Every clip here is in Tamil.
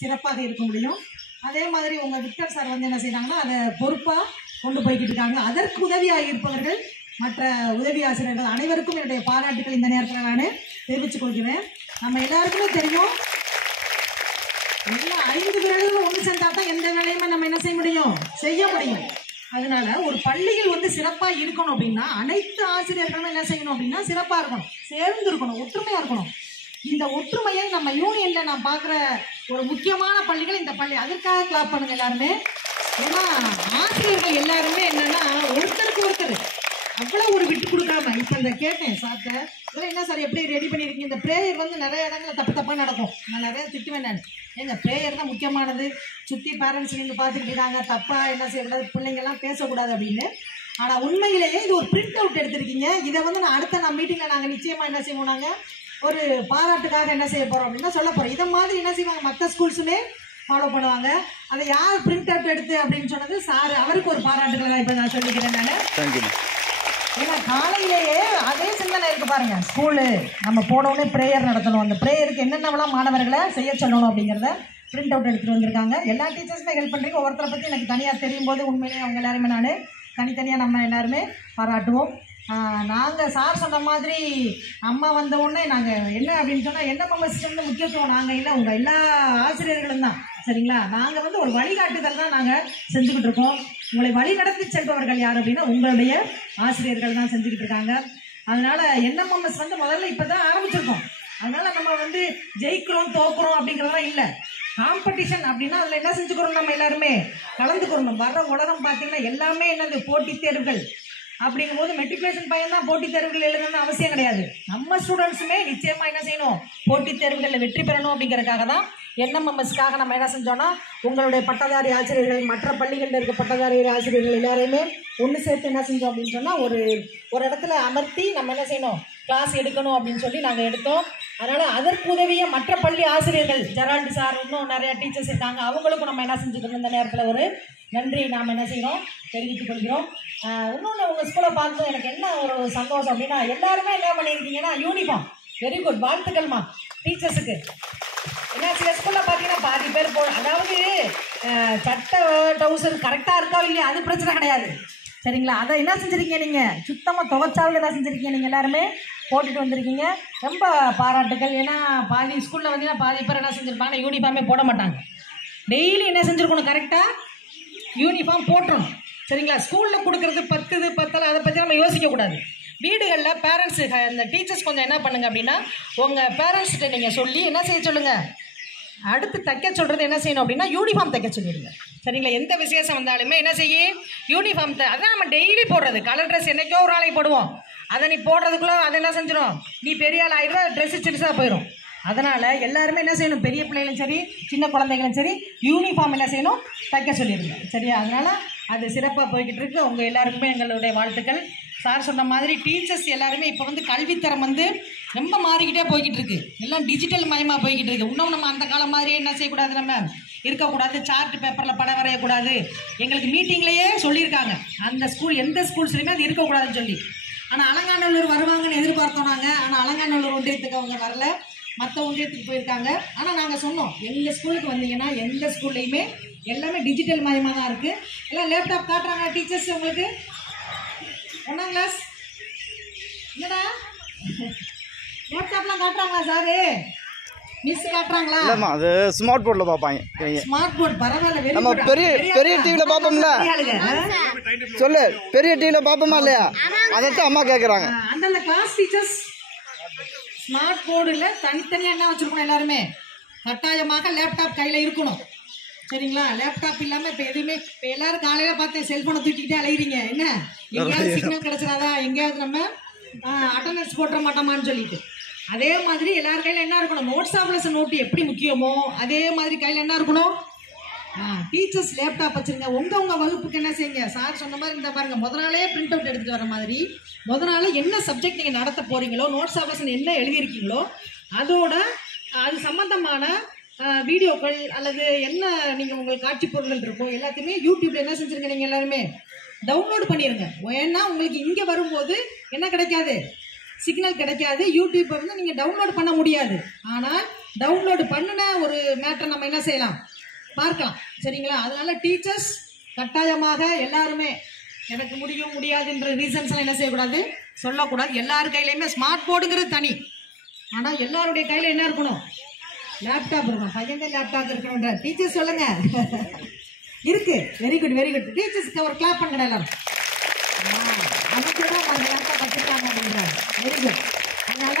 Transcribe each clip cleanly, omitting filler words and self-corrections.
சிறப்பாக இருக்க முடியும். அதே மாதிரி உங்கள் விக்டர் சார் வந்து என்ன செய்கிறாங்கன்னா அதை பொறுப்பாக கொண்டு போய்கிட்டு இருக்காங்க. அதற்கு உதவியாக இருப்பவர்கள் மற்ற உதவி ஆசிரியர்கள் அனைவருக்கும் என்னுடைய பாராட்டுகள் இந்த நேரத்தில் நான் தெரிவித்துக் கொள்கிறேன். நம்ம எல்லாருக்குமே தெரியும், எல்லாம் 5 விரல்களும் ஒன்று சேர்ந்தா தான் எந்த வேலையுமே நம்ம என்ன செய்ய முடியும். அதனால ஒரு பள்ளியில் வந்து சிறப்பாக இருக்கணும் அப்படின்னா அனைத்து ஆசிரியர்களும் என்ன செய்யணும் அப்படின்னா சிறப்பாக இருக்கணும், சேர்ந்து இருக்கணும், ஒற்றுமையாக இருக்கணும். இந்த ஒற்றுமையை நம்ம யூனியன்ல நான் பார்க்குற ஒரு முக்கியமான பள்ளிகள் இந்த பள்ளி. அதற்காக கிளாப் பண்ணுங்க எல்லாருமே. ஏன்னா ஆசிரியர்கள் எல்லாருமே என்னன்னா ஒருத்தருக்கு ஒருத்தர் அவ்வளோ ஒரு விட்டு கொடுக்காம. இப்போ இந்த கேட்டேன் சார்ட்ட, இதெல்லாம் என்ன சார் எப்படி ரெடி பண்ணியிருக்கீங்க? இந்த ப்ரேயர் வந்து நிறைய இடங்களில் தப்பாக நடக்கும். நான் நிறைய திட்டுவேன். நான் எங்க ப்ரேயர் தான் முக்கியமானது, சுற்றி பேரண்ட்ஸ் நின்று பார்த்துக்கிட்டு இருக்காங்க, தப்பாக என்ன செய்யக்கூடாது, பிள்ளைங்கள்லாம் பேசக்கூடாது அப்படின்னு. ஆனால் உண்மையிலேயே இது ஒரு பிரிண்ட் அவுட் எடுத்திருக்கீங்க. இதை வந்து நான் அடுத்த மீட்டிங்கில் நாங்கள் நிச்சயமாக என்ன செய்வோம், நாங்கள் ஒரு பாராட்டுக்காக என்ன செய்ய போகிறோம் அப்படின்னா சொல்ல போகிறோம். இதை மாதிரி என்ன செய்வாங்க மற்ற ஸ்கூல்ஸுமே ஃபாலோ பண்ணுவாங்க. அதை யார் பிரிண்ட் அவுட் எடுத்து அப்படின்னு சொன்னது சார், அவருக்கு ஒரு பாராட்டுகளை தான் இப்போ நான் சொல்லிக்கிறேன். நான் ஏன்னா காலையிலேயே அதே சிந்தனை இருக்கு பாருங்க. ஸ்கூலு நம்ம போனோடனே ப்ரேயர் நடத்தணும், அந்த ப்ரேயருக்கு என்னென்னலாம் மாணவர்களை செய்ய சொல்லணும் அப்படிங்கிறத பிரிண்ட் அவுட் எடுத்துகிட்டு வந்திருக்காங்க. எல்லா டீச்சர்ஸுமே ஹெல்ப் பண்ணுறீங்க. ஒவ்வொருத்தரை பற்றி எனக்கு தனியாக தெரியும் போது உண்மையிலேயே அவங்க எல்லாருமே நான் தனித்தனியாக நம்ம எல்லாருமே பாராட்டுவோம். நாங்கள் சார் சொன்ன மாதிரி அம்மா வந்த உடனே நாங்கள் என்ன அப்படின்னு சொன்னால் என்எம்எம்எஸ் வந்து முக்கியத்துவம் நாங்கள் இல்லை, உங்கள் எல்லா ஆசிரியர்களும் தான். சரிங்களா? நாங்கள் வந்து ஒரு வழிகாட்டுதல் தான் நாங்கள் செஞ்சுக்கிட்டு இருக்கோம். உங்களை வழி நடத்தி செல்பவர்கள் யார் அப்படின்னா உங்களுடைய ஆசிரியர்கள் தான் செஞ்சுக்கிட்டு இருக்காங்க. அதனால் என்எம்எம்எஸ் வந்து முதல்ல இப்போ தான் ஆரம்பிச்சிருக்கோம். அதனால் நம்ம வந்து ஜெயிக்கிறோம் தோக்குறோம் அப்படிங்கிறதெல்லாம் இல்லை. காம்படிஷன் அப்படின்னா அதில் என்ன செஞ்சுக்கிறோம், நம்ம எல்லாருமே கலந்துக்கிறோம். வர்ற உலகம் பார்த்தீங்கன்னா எல்லாமே என்னது போட்டித் தேர்வுகள் அப்படிங்கும்போது மெட்ரிகுலேஷன் பையன் தான் போட்டித் தேர்வுகள் எழுதணும்னு அவசியம் கிடையாது. நம்ம ஸ்டூடெண்ட்ஸுமே நிச்சயமாக என்ன செய்யணும், போட்டித் தேர்வுகளில் வெற்றி பெறணும். அப்படிங்கிறதுக்காக தான் என்எம்எம்எஸ்க்காக நம்ம என்ன செஞ்சோன்னா உங்களுடைய பட்டதாரி ஆசிரியர்கள், மற்ற பள்ளிகளில் இருக்க பட்டதாரி ஆசிரியர்கள் எல்லாரையுமே ஒன்று சேர்த்து என்ன செஞ்சோம் அப்படின்னு சொன்னால் ஒரு இடத்துல அமர்த்தி நம்ம என்ன செய்யணும், கிளாஸ் எடுக்கணும் அப்படின்னு சொல்லி நாங்கள் எடுத்தோம். அதனால் அதற்கு உதவிய மற்ற பள்ளி ஆசிரியர்கள், ஜெரால்டு சார், இன்னும் நிறையா டீச்சர்ஸ் இருக்காங்க, அவங்களுக்கும் நம்ம என்ன செஞ்சுக்கணும், இந்த நேரத்தில் ஒரு நன்றி நாம் என்ன செய்யணும் தெரிவித்துக் கொள்கிறோம். இன்னொன்று உங்கள் ஸ்கூலை பார்த்து எனக்கு என்ன ஒரு சந்தோஷம் அப்படின்னா எல்லாருமே என்ன பண்ணியிருக்கீங்கன்னா யூனிஃபார்ம். வெரி குட், வாழ்த்துக்கள்மா டீச்சர்ஸுக்கு. ஏன்னா சில ஸ்கூலில் பார்த்தீங்கன்னா பாதி பேர் அதாவது சட்டை டவுசர் கரெக்டாக இருக்கா இல்லையா அது பிரச்சனை கிடையாது. சரிங்களா? அதை என்ன செஞ்சுருக்கீங்க, நீங்கள் சுத்தமாக துவைச்சாவில் என்ன செஞ்சுருக்கீங்க, நீங்கள் எல்லாருமே போட்டுட்டு வந்திருக்கீங்க. ரொம்ப பாராட்டுகள். ஏன்னா பாதி ஸ்கூலில் பார்த்தீங்கன்னா பாதி பேர் என்ன செஞ்சுருப்பாங்க, யூனிஃபார்மே போட மாட்டாங்க. டெய்லி என்ன செஞ்சுருக்கணும், கரெக்டாக யூனிஃபார்ம் போட்டுறணும். சரிங்களா? ஸ்கூலில் கொடுக்குறது 10 10 அதை பற்றி நம்ம யோசிக்கக்கூடாது. வீடுகளில் பேரண்ட்ஸு இந்த டீச்சர்ஸ் கொஞ்சம் என்ன பண்ணுங்க அப்படின்னா உங்கள் பேரண்ட்ஸ்கிட்ட நீங்கள் சொல்லி என்ன செய்ய சொல்லுங்கள், அடுத்து தைக்க சொல்கிறது என்ன செய்யணும் அப்படின்னா யூனிஃபார்ம் தைக்க சொல்லிடுங்க. சரிங்களா? எந்த விசேஷம் வந்தாலுமே என்ன செய்ய யூனிஃபார்ம் அதான் நம்ம டெய்லி போடுறது. கலர் ட்ரெஸ் என்றைக்கோ ஒரு நாளைக்கு போடுவோம், அதை நீ போடுறதுக்குள்ளே அதை என்ன செஞ்சிடும், நீ பெரிய ஆள் ஆயிடுவா, ட்ரெஸ்ஸு சிறுசாக போயிடும். அதனால் எல்லாருமே என்ன செய்யணும், பெரிய பிள்ளைகளும் சரி சின்ன குழந்தைகளும் சரி யூனிஃபார்ம் என்ன செய்யணும், தைக்க சொல்லிடுங்க. சரியா? அதனால் அது சிறப்பாக போய்கிட்டு இருக்கு. உங்கள் எல்லாருக்குமே எங்களுடைய வாழ்த்துக்கள். சார் சொன்ன மாதிரி டீச்சர்ஸ் எல்லாருமே இப்போ வந்து கல்வித்தரம் வந்து ரொம்ப மாறிக்கிட்டே போய்கிட்டு இருக்கு. எல்லாம் டிஜிட்டல் மயமாக போய்கிட்டு இருக்கு. இன்னும் நம்ம அந்த காலம் மாதிரியே என்ன செய்யக்கூடாது, நம்ம இருக்கக்கூடாது, சார்ட் பேப்பரில் படம் வரையக்கூடாது. எங்களுக்கு மீட்டிங்லேயே சொல்லியிருக்காங்க அந்த ஸ்கூல் எந்த ஸ்கூல்ஸ்லையுமே அது இருக்கக்கூடாதுன்னு சொல்லி. ஆனால் அலங்காநல்லூர் வருவாங்கன்னு எதிர்பார்த்தோம் நாங்கள். ஆனால் அலங்காநல்லூர் ஒன்றியத்துக்கு அவங்க வரல, மற்ற ஒன்றியத்துக்கு போயிருக்காங்க. ஆனால் நாங்கள் சொன்னோம் எங்கள் ஸ்கூலுக்கு வந்தீங்கன்னா எந்த ஸ்கூல்லையுமே எல்லாமே டிஜிட்டல் மயமாக தான் இருக்குது. எல்லாம் லேப்டாப் காட்டுறாங்க டீச்சர்ஸ். உங்களுக்கு 1ஆம் கிளாஸ் என்னடா லேப்டாப்லாம் காட்டுறாங்களா சாரு, மிஸ் காட்டுறாங்களா? இல்லம்மா, அது ஸ்மார்ட் போர்ட்ல பாப்பாங்க. ஸ்மார்ட் போர்ட் பரவாயில்ல. நம்ம பெரிய டிவில பாப்போம்ல, சொல்லு, பெரிய டிவில பாப்போமா இல்லையா, அதைத்தான் அம்மா கேக்குறாங்க. அந்த கிளாஸ் டீச்சர்ஸ் ஸ்மார்ட் போர்டுல தனித்தனியாக என்ன வச்சிருக்கணும், எல்லாருமே கட்டாயமாக லேப்டாப் கையில் இருக்கணும். சரிங்களா? லேப்டாப் இல்லாமல் இப்போ எதுவுமே இப்போ எல்லாரும் காலையில் பார்த்தேன் செல்ஃபோனை தூக்கிக்கிட்டே அலைகிறீங்க. என்ன எங்கேயாவது சிக்னல் கிடச்சிடாதா, எங்கேயாவது நம்ம அட்டண்டன்ஸ் போட்டுற மாட்டோமான்னு சொல்லிட்டு. அதே மாதிரி எல்லார் கையில் என்ன இருக்கணும், நோட்ஸ் ஆஃப் லெசன் நோட்டு எப்படி முக்கியமோ அதே மாதிரி கையில் என்ன இருக்கணும், டீச்சர்ஸ் லேப்டாப் வச்சுருங்க. உங்கள் வகுப்புக்கு என்ன செய்யுங்க, சார் சொன்ன மாதிரி இந்த பாருங்கள், முத நாளே பிரிண்ட் அவுட் எடுத்துகிட்டு வர மாதிரி முத நாள் என்ன சப்ஜெக்ட் நீங்கள் நடத்த போகிறீங்களோ, நோட்ஸ் ஆஃப் லெசன் என்ன எழுதியிருக்கீங்களோ அதோட அது சம்மந்தமான வீடியோக்கள் அல்லது என்ன நீங்கள் உங்களுக்கு காட்சி பொருள்கள் இருக்கோ எல்லாத்தையுமே யூடியூப்ல என்ன செஞ்சுருங்க, நீங்கள் எல்லாருமே டவுன்லோட் பண்ணிடுங்க. ஏன்னா உங்களுக்கு இங்கே வரும்போது என்ன கிடைக்காது, சிக்னல் கிடைக்காது, யூடியூப்பை வந்து நீங்கள் டவுன்லோட் பண்ண முடியாது. ஆனால் டவுன்லோடு பண்ணின ஒரு மேட்டரை நம்ம என்ன செய்யலாம், பார்க்கலாம். சரிங்களா? அதனால டீச்சர்ஸ் கட்டாயமாக எல்லாருமே எனக்கு முடியும் முடியாதுன்ற ரீசன்ஸ்லாம் என்ன செய்யக்கூடாது, சொல்லக்கூடாது. எல்லார் கையிலையுமே ஸ்மார்ட் போர்டுங்கிறது தனி, ஆனால் எல்லாருடைய கையில் என்ன இருக்கணும், லேப்டாப் இருக்கணும். பையன் லேப்டாப் இருக்கணுன்ற டீச்சர்ஸ் சொல்லுங்க. இருக்கு. Very good very good. டீச்சர்ஸ்க்கு ஒரு கிளாப் பண்ணுங்க எல்லாரும். நமக்கு தான் அந்த லேப்டாப் வச்சுருக்காங்க அப்படின்றாங்க. Very good. அதனால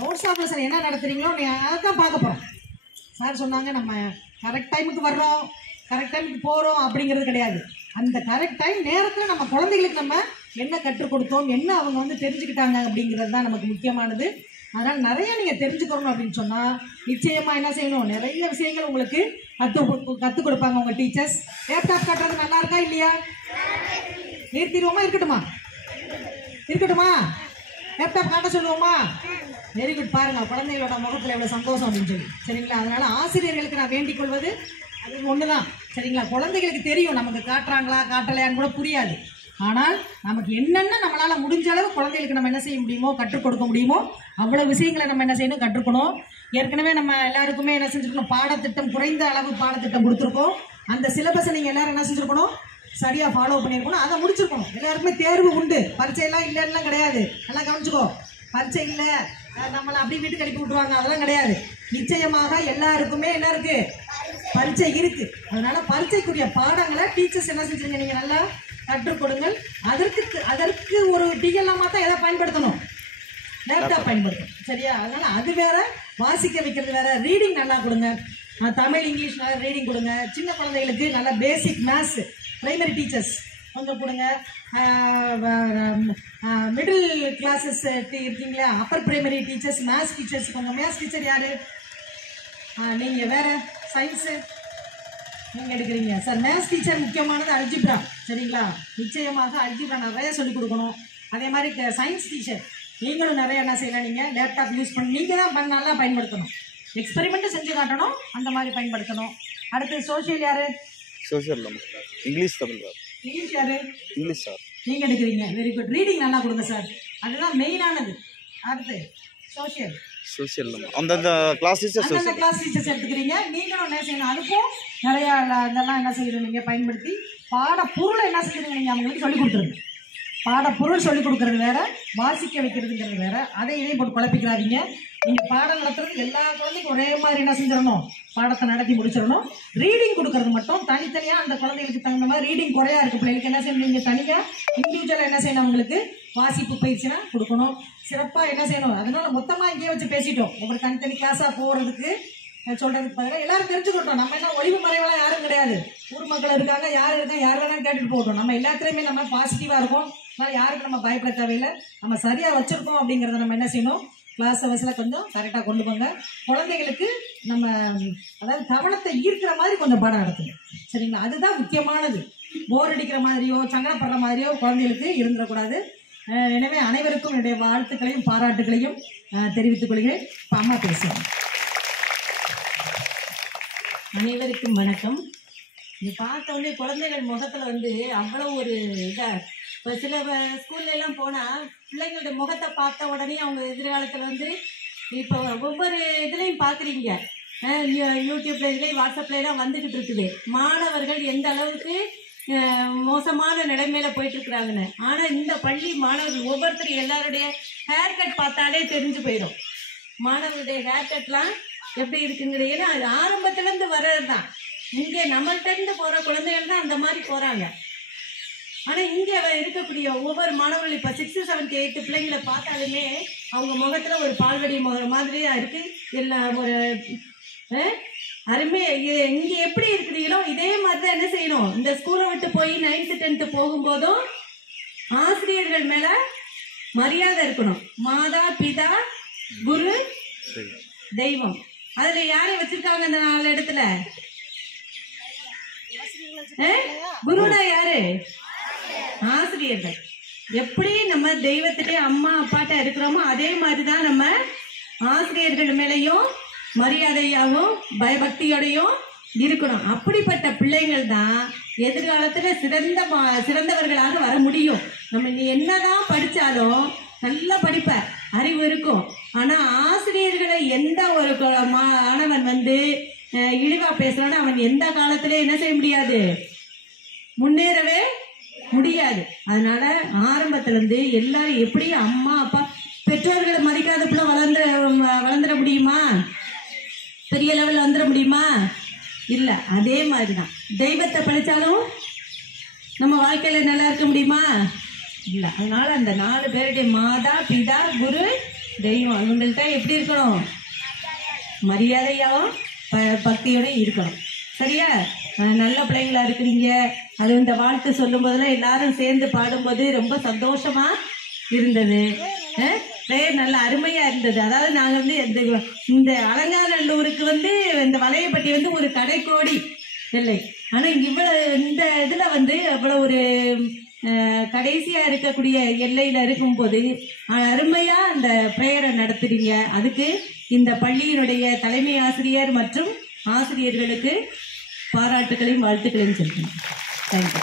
நோட்ஸ் ஆஃப் லெசன் என்ன நடத்துறீங்களோ அதை தான் பார்க்க போகிறோம். சார் சொன்னாங்க நம்ம கரெக்ட் டைமுக்கு வர்றோம், கரெக்ட் டைமுக்கு போகிறோம் அப்படிங்கிறது கிடையாது. அந்த கரெக்ட் டைம் நேரத்தில் நம்ம குழந்தைகளுக்கு நம்ம என்ன கற்றுக் கொடுத்தோம், என்ன அவங்க வந்து தெரிஞ்சுக்கிட்டாங்க அப்படிங்கிறது தான் நமக்கு முக்கியமானது. அதனால் நிறைய நீங்கள் தெரிஞ்சுக்கணும் அப்படின்னு சொன்னால் நிச்சயமாக என்ன செய்யணும், நிறைய விஷயங்கள் உங்களுக்கு கற்றுக் கொடுப்பாங்க உங்கள் டீச்சர்ஸ். லேப்டாப் காட்டுறது நல்லா இருக்கா இல்லையா? நிறுத்திடுவோமா இருக்கட்டுமா? இருக்கட்டுமா? லேப்டாப் காட்ட சொல்லுவோமா? Very good. பாருங்கள் குழந்தைகளோட முகத்தில் எவ்வளோ சந்தோஷம் அப்படின்னு சொல்லி. சரிங்களா? அதனால் ஆசிரியர்களுக்கு நான் வேண்டிக் கொள்வது அது ஒன்று தான். சரிங்களா? குழந்தைகளுக்கு தெரியும் நமக்கு காட்டுறாங்களா காட்டலையான்னு கூட புரியாது. ஆனால் நமக்கு என்னென்ன நம்மளால் முடிஞ்ச அளவு குழந்தைகளுக்கு நம்ம என்ன செய்ய முடியுமோ, கற்றுக் கொடுக்க முடியுமோ அவ்வளோ விஷயங்களை நம்ம என்ன செய்யணும், கற்றுக்கணும். ஏற்கனவே நம்ம எல்லாருக்குமே என்ன செஞ்சுருக்கணும், பாடத்திட்டம், குறைந்த அளவு பாடத்திட்டம் கொடுத்துருக்கோம். அந்த சிலபஸை நீங்கள் எல்லாரும் என்ன செஞ்சுருக்கணும், சரியாக ஃபாலோ பண்ணியிருக்கணும். அதை முடிச்சிருக்கணும். எல்லாருக்குமே தேர்வு உண்டு, பரீட்சையெல்லாம் இல்லைன்னா கிடையாது. நல்லா கவனிச்சுக்கோ. பரீட்சை இல்லை நம்மளை அப்படி வீட்டுக்கு அனுப்பி விட்டுருவாங்க, அதெல்லாம் கிடையாது. நிச்சயமாக எல்லாருக்குமே என்ன இருக்கு, பரீட்சை இருக்கு. அதனால பரீட்சைக்குரிய பாடங்களை டீச்சர்ஸ் என்ன செஞ்சுருங்க, நீங்கள் நல்லா கற்றுக் கொடுங்கள். அதற்கு ஒரு டிஎல்லாமா தான் எதை பயன்படுத்தணும், லேப்டாப் பயன்படுத்தணும். சரியா? அதனால அது வேற, வாசிக்க வைக்கிறது வேற. ரீடிங் நல்லா கொடுங்க. தமிழ் இங்கிலீஷ் நல்லா ரீடிங் கொடுங்க. சின்ன குழந்தைகளுக்கு நல்லா பேசிக் மேத்ஸ் பிரைமரி டீச்சர்ஸ் கொஞ்சம் கொடுங்க. மிடில் கிளாஸஸ் இருக்கீங்களா, Appar primary teachers, maths teachers கொஞ்சம். மேத்ஸ் டீச்சர் யாரு? நீங்கள் வேற. சயின்ஸு நீங்கள் எடுக்கிறீங்க சார். மேத்ஸ் டீச்சர் முக்கியமானது அல்ஜிப்ரா. சரிங்களா? நிச்சயமாக அல்ஜிப்ரா நிறைய சொல்லிக் கொடுக்கணும். அதே மாதிரி சயின்ஸ் டீச்சர் நீங்களும் நிறைய என்ன செய்யலாம், நீங்கள் லேப்டாப் யூஸ் பண்ணி நீங்கள் தான் நல்லா பயன்படுத்தணும். எக்ஸ்பெரிமெண்ட்டு செஞ்சு காட்டணும், அந்த மாதிரி பயன்படுத்தணும். அடுத்து சோஷியல் யாரு? Social English. தமிழ் இங்கிலீஷ் யாரு? English sir. நீங்கள் எடுக்கிறீங்க. Very good. ரீடிங் நல்லா கொடுங்க சார், அதுதான் மெயினானது. அடுத்து சோஷியல். சோஷியல் அந்தந்த கிளாஸ் டீச்சர்ஸ், அந்தந்த கிளாஸ் டீச்சர்ஸ் எடுத்துக்கிறீங்க. நீங்களும் என்ன செய்யணும், அதுக்கும் நிறையா இதெல்லாம் என்ன செய்யணும், நீங்கள் பயன்படுத்தி பாடப்பொருளை என்ன செய்யணும், நீங்கள் அவங்களுக்கு சொல்லிக் கொடுத்துருங்க. பாடப்பொருள் சொல்லிக் கொடுக்கறது வேற, வாசிக்க வைக்கிறதுங்கிறது வேற. அதை இதையும் போட்டு குழப்பிக்கிறாதீங்க. நீங்கள் பாடம் நடத்துறது எல்லா குழந்தைக்கும் ஒரே மாதிரி என்ன செஞ்சிடணும், பாடத்தை நடத்தி முடிச்சிடணும். ரீடிங் கொடுக்கறது மட்டும் தனித்தனியாக அந்த குழந்தைகளுக்கு தகுந்த மாதிரி ரீடிங் குறையா இருக்குது பிள்ளைகளுக்கு என்ன செய்யணும், நீங்கள் தனியாக இண்டிவிஜுவலாக என்ன செய்யணும், அவங்களுக்கு வாசிப்பு பயிற்சினா கொடுக்கணும். சிறப்பாக என்ன செய்யணும். அதனால மொத்தமாக இங்கேயே வச்சு பேசிட்டோம். ஒவ்வொரு தனித்தனி கிளாஸாக போகிறதுக்கு சொல்கிறதுக்கு பதிலாக எல்லாரும் தெரிஞ்சுக்கிட்டோம். நம்ம என்ன ஒளிவு மறைவெல்லாம் யாரும் கிடையாது. ஊர் மக்கள் இருக்காங்க, யார் இருக்காங்க, யார் வேணாலும் கேட்டுட்டு போட்டோம். நம்ம எல்லாத்துலேயுமே நம்ம பாசிட்டிவாக இருக்கோம். அதனால் யாருக்கு நம்ம பயப்பட தேவையில்லை. நம்ம சரியாக வச்சுருக்கோம் அப்படிங்கிறத நம்ம என்ன செய்யணும், கிளாஸ் ஹவர்ஸில் கொஞ்சம் கரெக்டாக கொண்டு போங்க. குழந்தைகளுக்கு நம்ம அதாவது கவனத்தை ஈர்க்கிற மாதிரி கொஞ்சம் பாடம் நடத்துங்க. சரிங்களா? அதுதான் முக்கியமானது. போர் அடிக்கிற மாதிரியோ சங்கடப்படுற மாதிரியோ குழந்தைகளுக்கு இருந்துடக்கூடாது. எனவே அனைவருக்கும் என்னுடைய வாழ்த்துக்களையும் பாராட்டுகளையும் தெரிவித்துக் கொள்கிறேன். இப்போ அம்மா பேசுகிறேன். அனைவருக்கும் வணக்கம். நீ பார்த்த உடனே குழந்தைகள் முகத்தில் வந்து அவ்வளோ ஒரு இதாக, இப்போ சில ஸ்கூல்ல போனால் பிள்ளைங்களோட முகத்தை பார்த்த உடனே அவங்க எதிர்காலத்தில் வந்து இப்போ ஒவ்வொரு இதுலேயும் பார்க்குறீங்க, யூடியூப்ல இதுலேயும் வாட்ஸ்அப்லாம் வந்துக்கிட்டு இருக்குது. மாணவர்கள் எந்த அளவுக்கு மோசமான நிலைமையில போயிட்டு இருக்கிறாங்கன்னு. ஆனால் இந்த பள்ளி மாணவர்கள் ஒவ்வொருத்தரும் எல்லாருடைய ஹேர் கட் பார்த்தாலே தெரிஞ்சு போயிடும். மாணவர்களுடைய ஹேர் கட்லாம் எப்படி இருக்குங்கிறது. ஏன்னா அது ஆரம்பத்துலேருந்து வர்றது தான். இங்கே நம்மள்கிட்ட இருந்து போகிற குழந்தைகள் தான் அந்த மாதிரி போகிறாங்க. ஆனால் இங்கே இருக்கக்கூடிய ஒவ்வொரு மாணவர்கள் இப்போ 6th 7th 8th பிள்ளைங்களை பார்த்தாலுமே அவங்க முகத்தில் ஒரு பால்வடி மாதிரி தான் இருக்குது. எல்லாம் ஒரு அருமை. இங்கே எப்படி இருக்கிறீங்களோ இதே மாதிரி தான் என்ன செய்யணும், இந்த ஸ்கூலை விட்டு போய் 9th 10th போகும்போதும் ஆசிரியர்கள் மேலே மரியாதை இருக்கணும். மாதா பிதா குரு தெய்வம். அதில் யாரை வச்சிருக்காங்க அந்த 4 இடத்துல? குருனா யாரு? ஆசிரியர்கள். எப்படி நம்ம தெய்வத்திட்டே அம்மா அப்பாட்ட இருக்கிறோமோ அதே மாதிரி தான் நம்ம ஆசிரியர்கள் மேலேயும் மரியாதையாகவும் பயபக்தியோடையும் இருக்கணும். அப்படிப்பட்ட பிள்ளைகள் தான் எதிர்காலத்தில் சிறந்தவர்களாக வர முடியும். நம்ம நீ என்னதான் படித்தாலும் நல்லா படிப்ப, அறிவு இருக்கும். ஆனா ஆசிரியர்களை எந்த ஒரு மாணவன் வந்து இழிவா பேசுறான்னு அவன் எந்த காலத்திலே என்ன செய்ய முடியாது, முன்னேறவே முடியாது. அதனால ஆரம்பத்துல இருந்து எல்லாரும் எப்படி அம்மா அப்பா பெற்றோர்களை மதிக்காத பிள்ளை வளர்ந்துட முடியுமா, பெரிய லெவல்ல வந்துட முடியுமா? இல்ல. அதே மாதிரிதான் தெய்வத்தை பழிச்சாலும் நம்ம வாழ்க்கையில நல்லா இருக்க முடியுமா? இல்ல. அதனால அந்த 4 பேருடைய மாதா பிதா குரு தெய்வம் அவங்கள்ட்ட எப்படி இருக்கணும், மரியாதையாவும் பக்தியோட இருக்கணும். சரியா? நல்ல பிள்ளைங்களா இருக்கிறீங்க. அது இந்த வாழ்த்து சொல்லும் போதெல்லாம் எல்லாரும் சேர்ந்து பாடும்போது ரொம்ப சந்தோஷமா இருந்தது. பிரேயர் நல்ல அருமையா இருந்தது. அதாவது நாங்க வந்து இந்த அலங்காநல்லூருக்கு வந்து இந்த வலையப்பட்டி வந்து ஒரு கடைக்கோடி இல்லை. ஆனா இவ்வளவு இந்த இதுல வந்து அவ்வளவு ஒரு கடைசியா இருக்கக்கூடிய எல்லையில இருக்கும் போது அருமையா அந்த பிரேயரை நடத்துறீங்க. அதுக்கு இந்த பள்ளியினுடைய தலைமை ஆசிரியர் மற்றும் ஆசிரியர்களுக்கு பாராட்டுகளையும் வாழ்த்துக்களையும் சொல்றேன். தேங்க்யூ.